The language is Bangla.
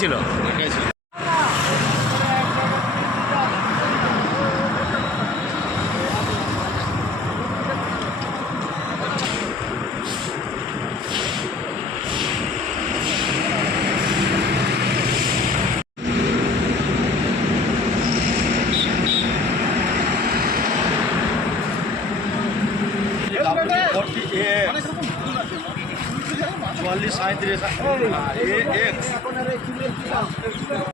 ছিল। চুয়াল্লিশ সাঁত্রিশ এ এক্স Yeah.